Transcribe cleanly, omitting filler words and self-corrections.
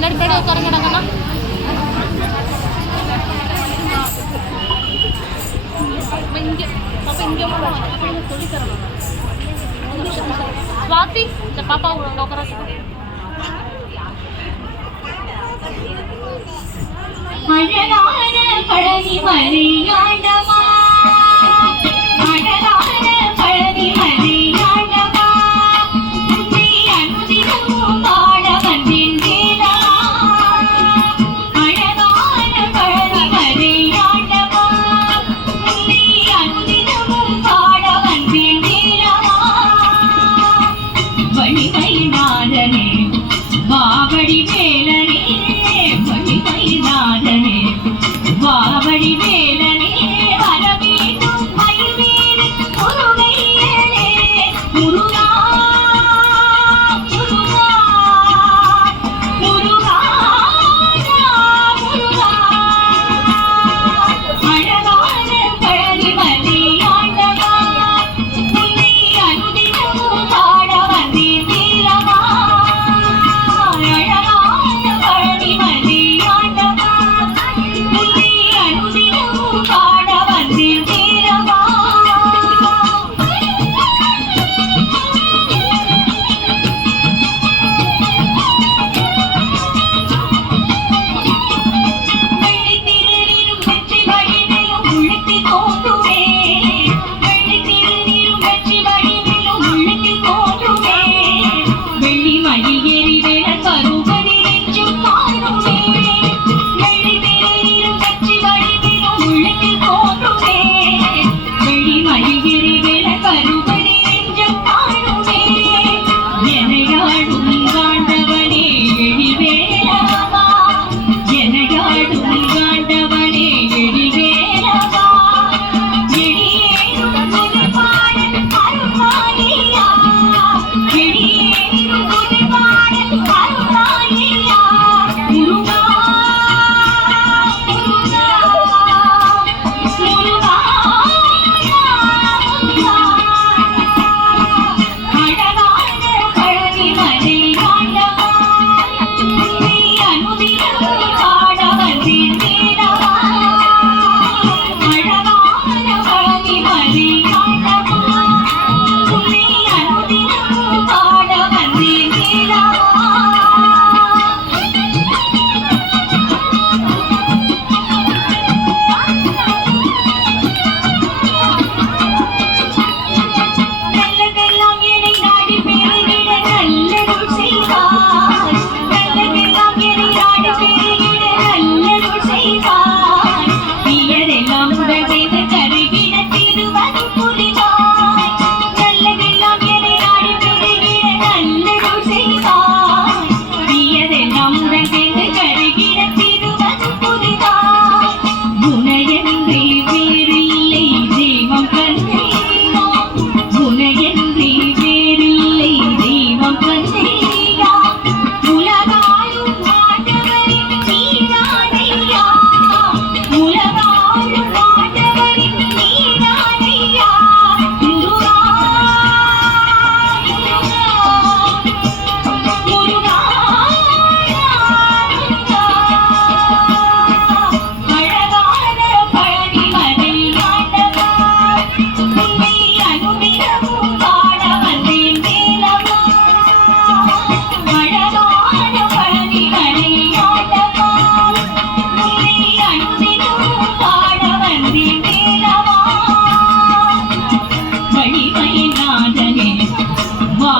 பின்னாடி பின்னாடி உட்காருங்கடாங்கண்ணா. இங்கே பாப்பா இங்கே சொல்லித்தரணும். ஸ்வாதி இந்த பாப்பா உட்கார அழகான பழனி மலையாண்டமா, அழகான பழனி மலையாண்டமா, உன்னை அனுதினமும் பாட வந்தேன் வேலா. அழகான பழனி மலையாண்டமா, உன்னை அனுதினமும் பாட வந்தேன் வேலா. வழிமயிலாதனே மாவடி வேலனே, வழிமயிலாதனே மாவடி வேலனே, வரவேண்டும் மயில்வேலி முருகையனே. முருகா முருகா முருகா முருகா. அழகான பழனி மலையாண்டமா, உன்னை அனுதினமும் பாட வந்தேன் வேலவா. அழகான பழனி மலையாண்டமா, உன்னை அனுதினமும் பாட வந்தேன் வேலவா. வெள்ளித்திருநீரும் வெற்றி வடிவிலும் உள்ளத்தில் தோன்றுமே, வெள்ளித்திருநீரும் வெற்றி வடிவிலும் உள்ளத்தில் தோன்றுமே, வெள்ளி மயில் எரிவேல கருவதி நெஞ்சும் காணுமே. வெள்ளித்திருநீரும் வெற்றி வடிவிலும் உள்ளத்தில் தோன்றுமே, வெள்ளி மயில் எரிவேல கருவதி நெஞ்சும் காணுமே. எனையாடும் காண்டவனே எழிவேலவா, எனையாடும் காண்டவனே எழிவேலவா. எளியேறும் புதுப்பாடல் அருள்வாயியா, எளியேறும் புதுப்பாடல் அருள்வாயியா. முருகா முருகா முருகா முருகா. அழகான பழனி மலையாண்டமா, உன்னை அனுதினமும் பாட வந்தேன் வேலவா. அழகான பழனி மலையாண்டமா, உன்னை அனுதினமும் பாட வந்தேன் வேலவா. நல்லதெல்லாம் என்னை நாடி பெருகிட நல்லருள் செய்வாய், நல்லதெல்லாம் என்னை நாடி பெருகிட நல்லருள் செய்வாய். தீயதெல்லாம் உடல் செய்து கருகிட திருவருள் புரிவாய், நல்லதெல்லாம் என்னை நாடி பெருகிட நல்லருள் செய்வாய். தீயதெல்லாம் உடல் செய்து கருகிட திருவருள் புரிவாய். குணையன்றி வேறில்லை தெய்வம் கண்ணையா, குணையன்றி வேறில்லை தெய்வம் கண்ணையா. உலகாளும் ஆண்டவரின் நீதானையா, உலகாளும் ஆண்டவரின் நீதானையா. முருகா முருகா முருகா முருகா. அழகான பழனி மலையாண்டமா, உன்னை அனுதினமும் பாட வந்தேன் வேலவா. அழகான பழனி மலையாண்டமா, உன்னை அனுதினமும் பாட வந்தேன் வேலவா. வழிமயிலாதனே வா